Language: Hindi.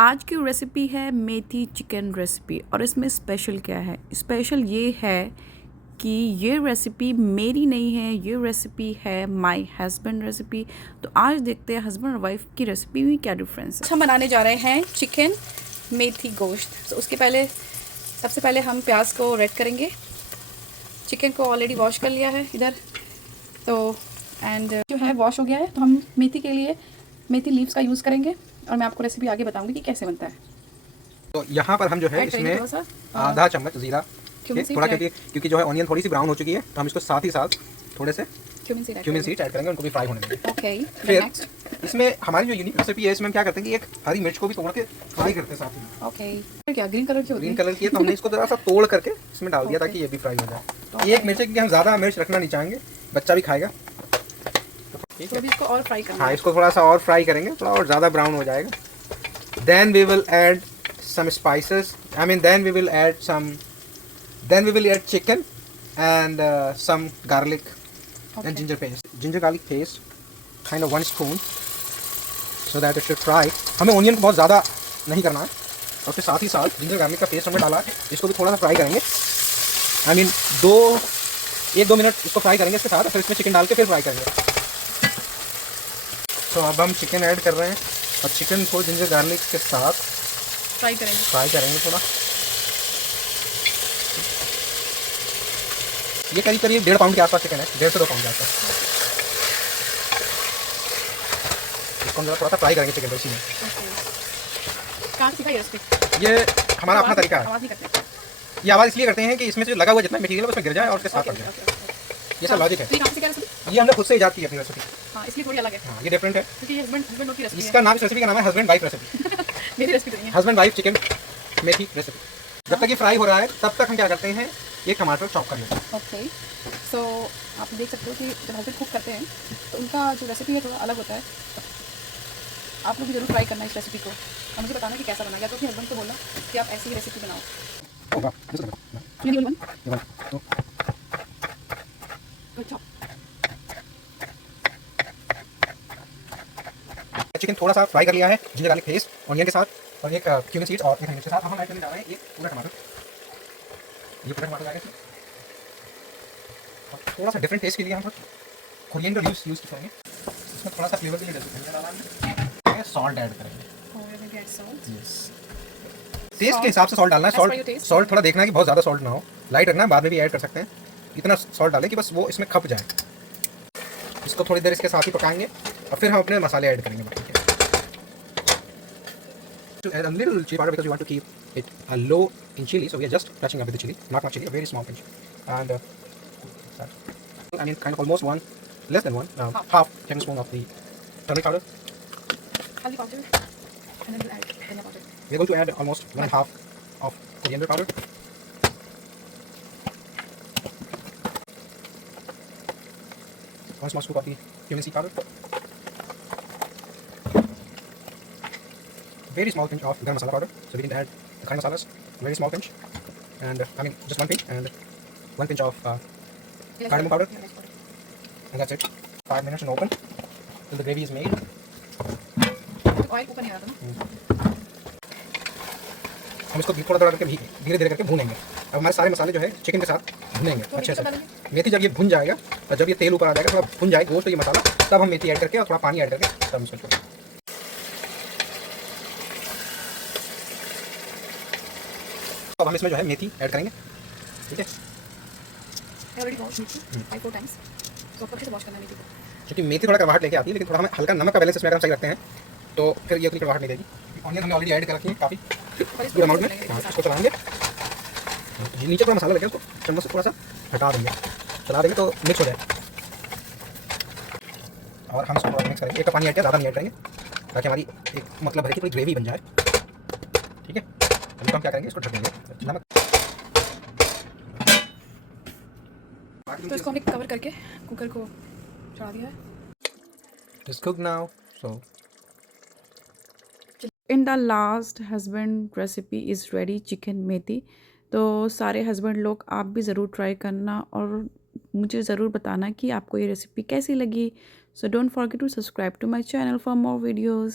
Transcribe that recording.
आज की रेसिपी है मेथी चिकन रेसिपी और इसमें स्पेशल क्या है? स्पेशल ये है कि ये रेसिपी मेरी नहीं है, ये रेसिपी है माय हस्बैंड रेसिपी। तो आज देखते हैं हस्बैंड और वाइफ की रेसिपी में क्या डिफरेंस है। हम बनाने जा रहे हैं चिकन मेथी गोश्त। तो उसके पहले सबसे पहले हम प्याज को रेड करेंगे। चिकन को ऑलरेडी वॉश कर लिया है इधर तो एंड जो है वॉश हो गया है। तो हम मेथी के लिए मेथी लीव्स का यूज़ करेंगे और मैं आपको रेसिपी आगे बताऊंगी कि कैसे बनता है। तो यहाँ पर हम जो है इसमें आधा चम्मच जीरा थोड़ा क्योंकि जो है ऑनियन थोड़ी सी ब्राउन हो चुकी है तो हम इसको साथ ही साथ थोड़े से क्यूमिन सीड ऐड करेंगे, उनको भी फ्राई होने देंगे। ओके। फिर इसमें हमारी जो यूनिक रेसिपी है इसमें हम क्या करते हैं कि एक हरी मिर्च को भी तोड़ के फ्राई करते हैं साथ ही। ओके। क्या ग्रीन कलर की होती है? ग्रीन कलर की है तो हमने इसको जरा सा तोड़ करके इसमें डाल दिया ताकि ये भी फ्राई हो जाए। एक मिर्च क्योंकि हम ज़्यादा मिर्च रखना नहीं चाहेंगे, बच्चा भी खाएगा। ठीक है, इसको और फ्राई करना है। हाँ, इसको थोड़ा सा और फ्राई करेंगे, थोड़ा और ज़्यादा ब्राउन हो जाएगा। Then we will add some spices. Then we will add chicken and some garlic and ginger paste. Ginger garlic paste, kind of 1 spoon, so that it should fry. हमें ऑनियन को बहुत ज़्यादा नहीं करना है और उसके साथ ही साथ जिंजर गार्लिक का पेस्ट हमने डाला है, इसको भी थोड़ा सा फ्राई करेंगे। 1-2 मिनट इसको फ्राई करेंगे इसके साथ, फिर इसमें चिकन डाल के फिर फ्राई करेंगे। तो अब हम चिकन ऐड कर रहे हैं और चिकन को जिंजर गार्लिक के साथ फ्राई करेंगे थोड़ा। ये करीब 1.5 पाउंड के आसपास चिकन है, 1.5 से 2 पाउंड के आसपास। इसको हम थोड़ा सा फ्राई करेंगे चिकन को इसी में। ये हमारा अपना तरीका है। ये आवाज़ इसलिए करते हैं कि इसमें से लगा हुआ जितना मटेरियल है उसमें गिर जाए और उसके साथ पड़ जाए। ये सब लॉजिक है। ये हमने खुद से इजाद की अपनी रेसिपी। हाँ, इसलिए थोड़ी अलग है। हाँ, ये डिफरेंट है क्योंकि ये हस्बैंड की रेसिपी है। इसका नाम, इस रेसिपी का नाम है हस्बैंड वाइफ रेसिपी। मेरी रेसिपी तो नहीं है, हस्बैंड वाइफ चिकन मेथी रेसिपी। जब तक ये फ्राई हो रहा है तब तक हम क्या करते हैं, ये टमाटर चॉप कर लेते हैं। ओके। सो आप देख सकते हो कि जब हस्बैंड कुक करते हैं तो उनका जो रेसिपी है थोड़ा अलग होता है। आप लोग भी जरूर ट्राई करना इस रेसिपी को और मुझे बताना कि कैसा बना। या तो अपने हस्बैंड को बोलना कि आप ऐसी ही रेसिपी बनाओ। चिकन थोड़ा सा फ्राई कर लिया है जिंजर गार्लिक पेस्ट ऑनियन के साथ और एक क्यूमिन सीड्स और एक हरी मिर्च के साथ। हम ऐड करने जा रहे हैं एक पूरा टमाटर। ये पूरा टमाटर जाएगा और थोड़ा सा डिफरेंट टेस्ट के लिए हम कोरिएंडर यूज़ करेंगे। इसमें थोड़ा सा फ्लेवर के लिए सॉल्ट ऐड करेंगे। टेस्ट के हिसाब से सॉल्ट डालना है। सॉल्ट थोड़ा देखना है कि बहुत ज़्यादा सॉल्ट ना हो, लाइट रखना है, बाद में भी ऐड कर सकते हैं। इतना सॉल्ट डालें कि बस वो इसमें खप जाए। इसको थोड़ी देर इसके साथ ही पकाएंगे और फिर हम अपने मसाले ऐड करेंगे। To add a little chili powder because we want to keep it low in chili, so we are just touching up with the chili, not much chili, a very small pinch, and kind of almost less than half tablespoon of the turmeric powder. Haldi powder, and then we'll add dhania powder. We are going to add almost 1/2 of coriander powder. 1 small scoop of the cumin seed powder. Very small pinch of garam masala powder, so we didn't add the khari masalas. Very small pinch, and just 1 pinch, and 1 pinch of cardamom powder, and that's it. 5 minutes and open till the gravy is made. Oil ऊपर नहीं आ रहा था। हम इसको थोड़ा थोड़ा करके धीरे धीरे करके भूनेंगे। अब हमारे सारे मसाले जो है चिकन के साथ भुनेंगे अच्छे से। मेथी जब ये भुन जाएगा और जब ये तेल ऊपर आ जाएगा, थोड़ा भुन जाएगा गोश्त तो ये मसाला, तब हम मेथी ऐड करके और थोड़ा पानी ऐड करके तब इसको छोड़ेंगे। अब हम इसमें जो है मेथी ऐड करेंगे, ठीक है। क्योंकि मेथी थोड़ा कड़वाहट लेके आती है, लेकिन थोड़ा हमें हल्का नमक का बैलेंस इसमें अगर हम सही रखते हैं तो फिर ये उतनी कड़वाहट नहीं देगी। ऑनियन हमने ऑलरेडी ऐड कर रखी है काफ़ी पूरे अमाउंट में। हाँ, इसको चलाएंगे, नीचे थोड़ा मसाला लगे उसको चम्मच से थोड़ा सा हटा देंगे, चला देंगे तो मिक्स हो जाए। और हम इसको थोड़ा मिक्स करेंगे, एक का पानी ऐड किया, ज़्यादा नहीं ऐड करेंगे ताकि हमारी एक मतलब भर की थोड़ी ग्रेवी बन जाए, ठीक है। अभी तो हम क्या करेंगे, इसको ढक देंगे नमक। तो इसको हमने कवर करके कुकर को चढ़ा दिया है। It's cooked now, so in the last husband recipe is ready chicken methi. तो सारे हस्बैंड लोग आप भी ज़रूर ट्राई करना और मुझे ज़रूर बताना कि आपको ये रेसिपी कैसी लगी। So don't forget to subscribe to my channel for more videos.